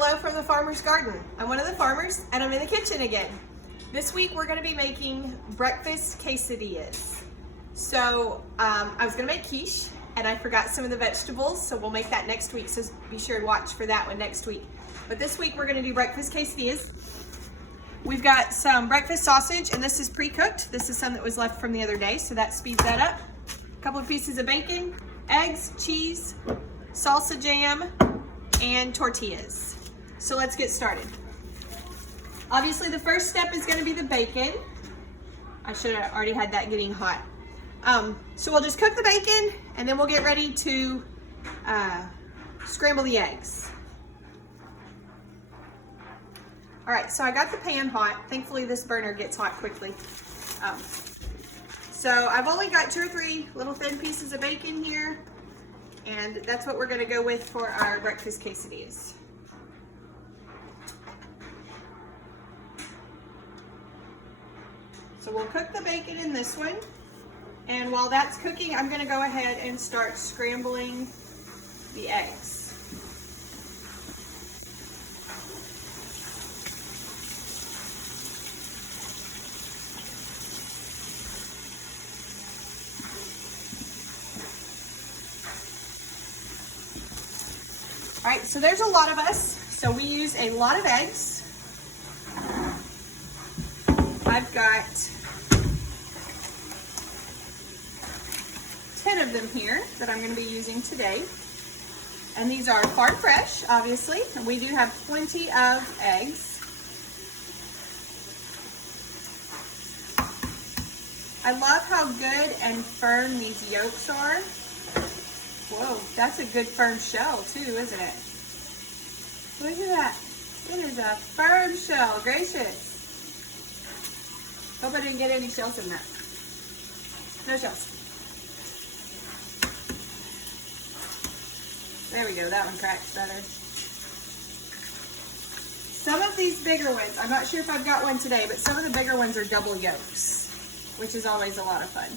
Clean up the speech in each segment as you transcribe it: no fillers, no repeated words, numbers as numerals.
Hello from the farmer's garden. I'm one of the farmers and I'm in the kitchen again. This week we're going to be making breakfast quesadillas. So I was going to make quiche and I forgot some of the vegetables, so we'll make that next week, so be sure to watch for that one next week. But this week we're going to do breakfast quesadillas. We've got some breakfast sausage, and this is pre-cooked. This is some that was left from the other day, so that speeds that up. A couple of pieces of bacon, eggs, cheese, salsa jam, and tortillas. So let's get started. Obviously the first step is going to be the bacon. I should have already had that getting hot. So we'll just cook the bacon and then we'll get ready to scramble the eggs. All right, so I got the pan hot. Thankfully this burner gets hot quickly. So I've only got 2 or 3 little thin pieces of bacon here, and that's what we're going to go with for our breakfast quesadillas. So we'll cook the bacon in this one, and while that's cooking, I'm going to go ahead and start scrambling the eggs. All right, so there's a lot of us, so we use a lot of eggs. I've got 10 of them here that I'm going to be using today. And these are farm fresh, obviously, and we do have plenty of eggs. I love how good and firm these yolks are. Whoa, that's a good firm shell too, isn't it? Look at that. It is a firm shell. Gracious. Hope I didn't get any shells in that. No shells. There we go. That one cracks better. Some of these bigger ones, I'm not sure if I've got one today, but some of the bigger ones are double yolks, which is always a lot of fun.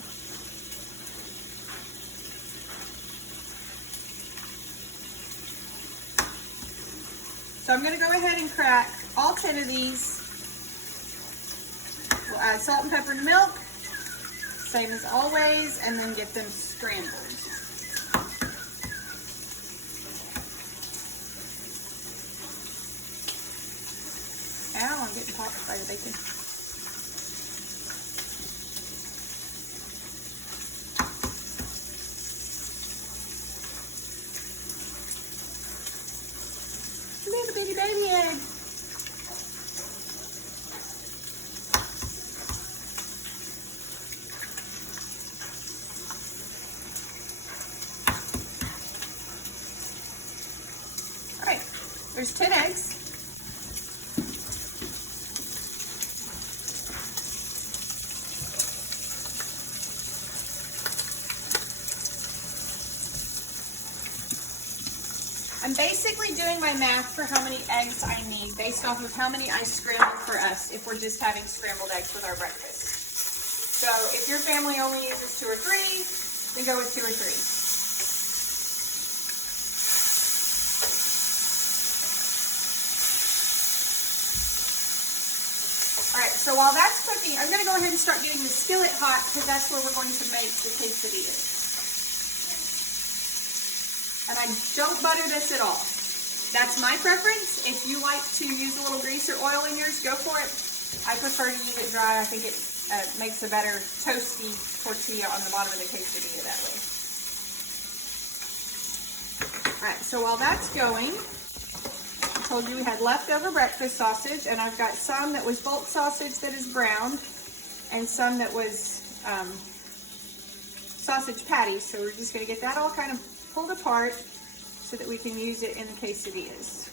So I'm going to go ahead and crack all 10 of these. We'll add salt and pepper and milk, same as always, and then get them scrambled. Ow, I'm getting popped by the bacon. Little bitty baby egg. All right, there's 10 eggs. I'm basically doing my math for how many eggs I need based off of how many I scrambled for us if we're just having scrambled eggs with our breakfast. So if your family only uses 2 or 3, then go with 2 or 3. All right, so while that's cooking, I'm going to go ahead and start getting the skillet hot because that's where we're going to make the quesadillas. And I don't butter this at all. That's my preference. If you like to use a little grease or oil in yours, go for it. I prefer to use it dry. I think it makes a better toasty tortilla on the bottom of the quesadilla that way. All right, so while that's going, I told you we had leftover breakfast sausage, and I've got some that was bulk sausage that is browned, and some that was sausage patties. So we're just gonna get that all kind of pulled apart so that we can use it in the quesadillas.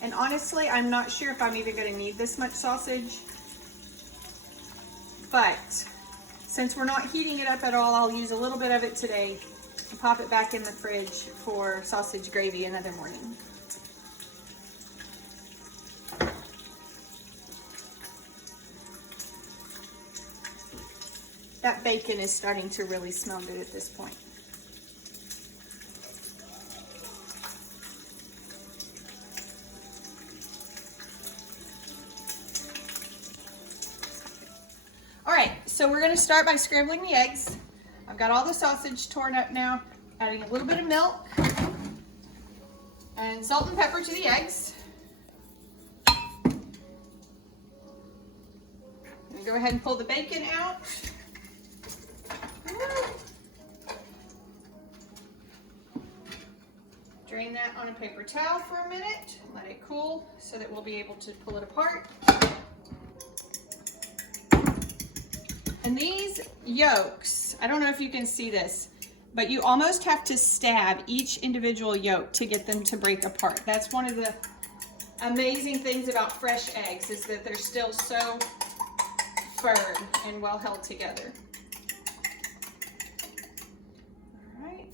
And honestly, I'm not sure if I'm even going to need this much sausage, but since we're not heating it up at all, I'll use a little bit of it today and pop it back in the fridge for sausage gravy another morning. That bacon is starting to really smell good at this point. All right, so we're gonna start by scrambling the eggs. I've got all the sausage torn up now, adding a little bit of milk and salt and pepper to the eggs. And go ahead and pull the bacon out. Drain that on a paper towel for a minute, let it cool so that we'll be able to pull it apart. And these yolks, I don't know if you can see this, but you almost have to stab each individual yolk to get them to break apart. That's one of the amazing things about fresh eggs, is that they're still so firm and well held together. All right,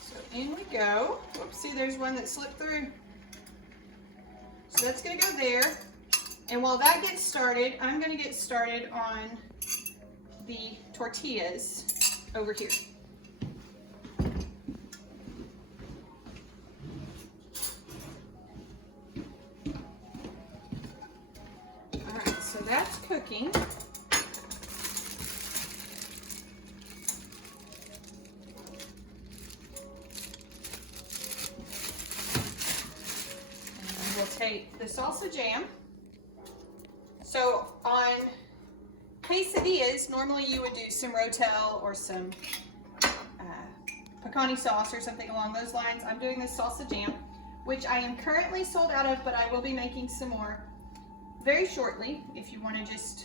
so in we go. Oops, see, there's one that slipped through. So that's gonna go there. And while that gets started, I'm gonna get started on the tortillas over here. All right, so that's cooking. And we'll take the salsa jam. So on quesadillas, normally you would do some Rotel or some pecani sauce or something along those lines. I'm doing this salsa jam, which I am currently sold out of, but I will be making some more very shortly if you want to just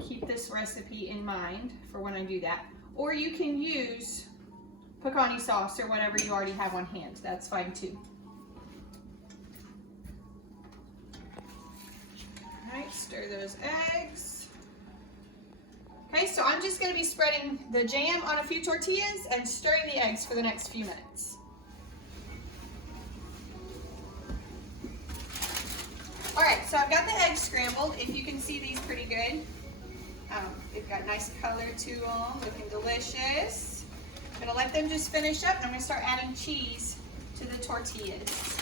keep this recipe in mind for when I do that. Or you can use pecani sauce or whatever you already have on hand. That's fine too. All right, stir those eggs. Okay, so I'm just going to be spreading the jam on a few tortillas and stirring the eggs for the next few minutes. All right, so I've got the eggs scrambled. If you can see these pretty good. They've got nice color to them, looking delicious. I'm going to let them just finish up, and I'm going to start adding cheese to the tortillas.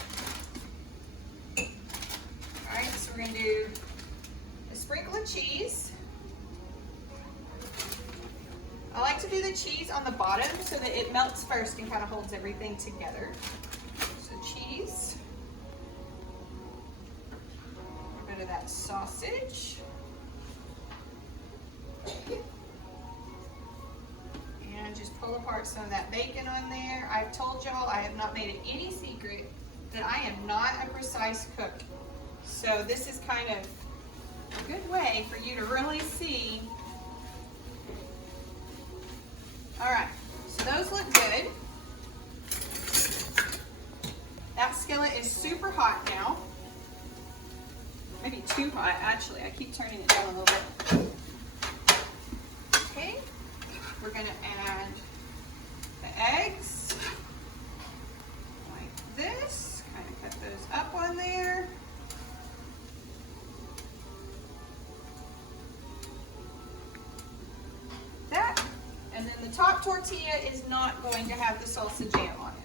All right, so we're going to do a sprinkle of cheese. I like to do the cheese on the bottom so that it melts first and kind of holds everything together. So cheese. A bit of that sausage. And just pull apart some of that bacon on there. I've told y'all, I have not made it any secret that I am not a precise cook. So this is kind of a good way for you to really see. All right, so those look good. That skillet is super hot now. Maybe too hot, actually. I keep turning it down a little bit. Okay, we're gonna add the eggs like this. Kind of cut those up on there. That. And then the top tortilla is not going to have the salsa jam on it.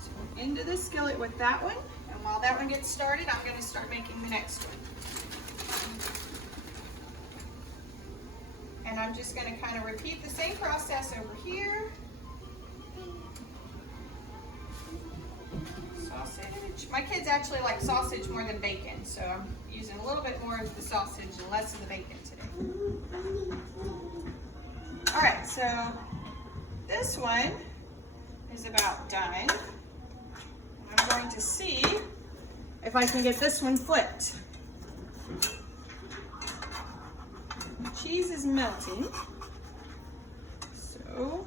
So into the skillet with that one. And while that one gets started, I'm going to start making the next one. And I'm just going to kind of repeat the same process over here. Sausage. My kids actually like sausage more than bacon, so I'm using a little bit more of the sausage and less of the bacon today. All right, so this one is about done. I'm going to see if I can get this one flipped. Cheese is melting. So,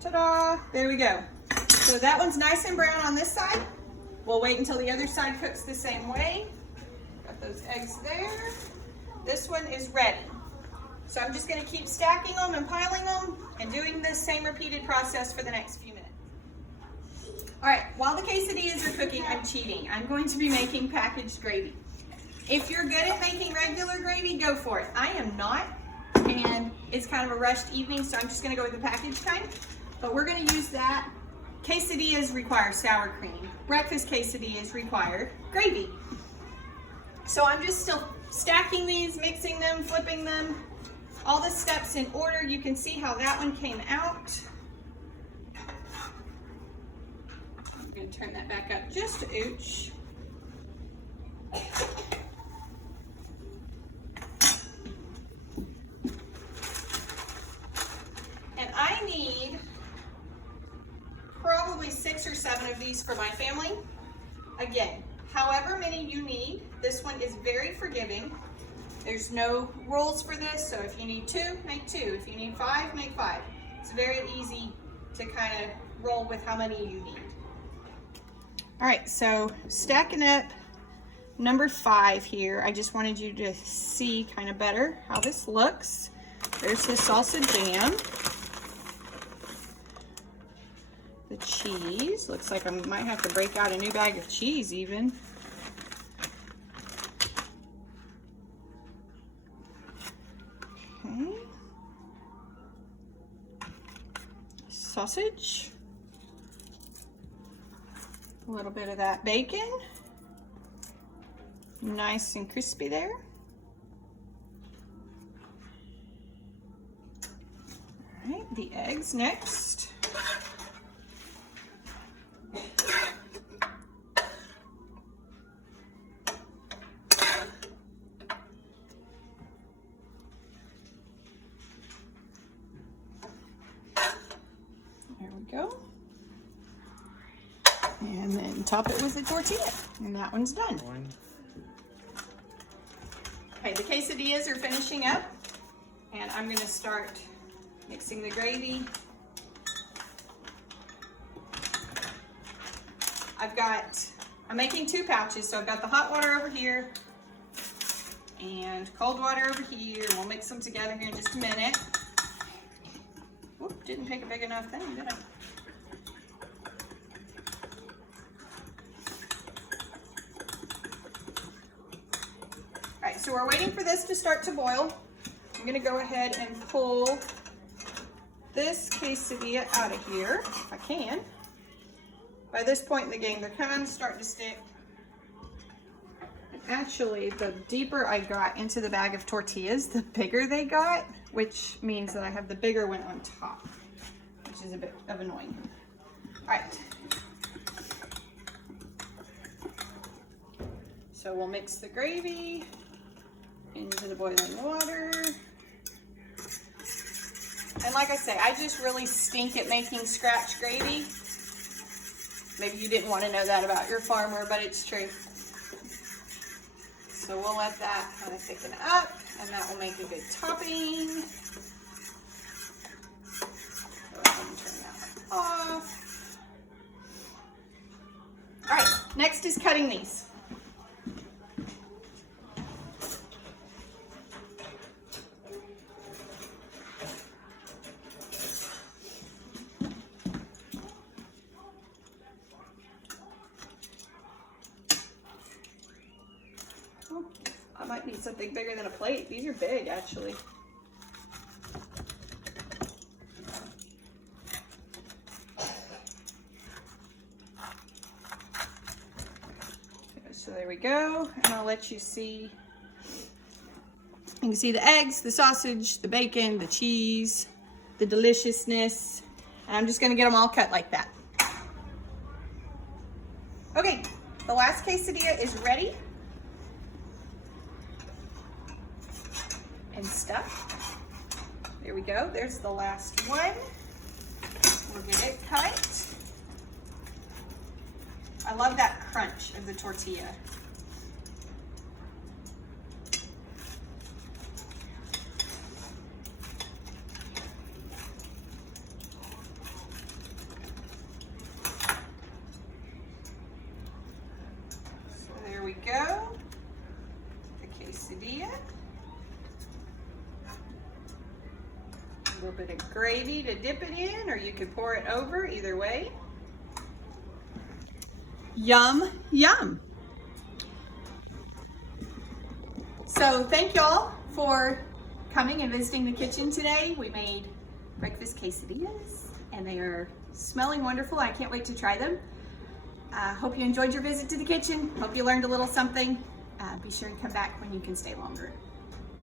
ta-da, there we go. So that one's nice and brown on this side. We'll wait until the other side cooks the same way. Got those eggs there. This one is ready. So I'm just gonna keep stacking them and piling them and doing this same repeated process for the next few minutes. All right, while the quesadillas are cooking, I'm cheating. I'm going to be making packaged gravy. If you're good at making regular gravy, go for it. I am not, and it's kind of a rushed evening, so I'm just gonna go with the package kind. But we're gonna use that. Quesadillas require sour cream. Breakfast quesadillas require gravy. So I'm just still stacking these, mixing them, flipping them, all the steps in order. You can see how that one came out. I'm gonna turn that back up just a ooch. And I need probably 6 or 7 of these for my family. Again, however many you need, this one is very forgiving. There's no rules for this, so if you need 2, make 2. If you need 5, make 5. It's very easy to kind of roll with how many you need. All right, so stacking up number 5 here. I just wanted you to see kind of better how this looks. There's the salsa jam. The cheese. Looks like I might have to break out a new bag of cheese even. Okay. Sausage. A little bit of that bacon. Nice and crispy there. All right, the eggs next. There we go. And then top it with a tortilla, and that one's done. Okay, the quesadillas are finishing up, and I'm gonna start mixing the gravy. I'm making 2 pouches, so I've got the hot water over here and cold water over here. We'll mix them together here in just a minute. Whoop, didn't pick a big enough thing, did I? All right, so we're waiting for this to start to boil. I'm gonna go ahead and pull this quesadilla out of here, if I can. By this point in the game, they're kind of starting to stick. And actually, the deeper I got into the bag of tortillas, the bigger they got, which means that I have the bigger one on top, which is a bit of annoying. All right. So we'll mix the gravy into the boiling water. And like I say, I just really stink at making scratch gravy. Maybe you didn't want to know that about your farmer, but it's true. So we'll let that kind of thicken up, and that will make a good topping. Go ahead and turn that off. All right, next is cutting these. I might need something bigger than a plate. These are big, actually. Okay, so there we go. And I'll let you see. You can see the eggs, the sausage, the bacon, the cheese, the deliciousness. And I'm just gonna get them all cut like that. Okay, the last quesadilla is ready. And stuff. There we go. There's the last one. We'll get it cut. I love that crunch of the tortilla. So there we go. The quesadilla. A little bit of gravy to dip it in, or you could pour it over, either way. Yum, yum. So thank y'all for coming and visiting the kitchen today. We made breakfast quesadillas and they are smelling wonderful. I can't wait to try them. Hope you enjoyed your visit to the kitchen. Hope you learned a little something. Be sure and come back when you can stay longer.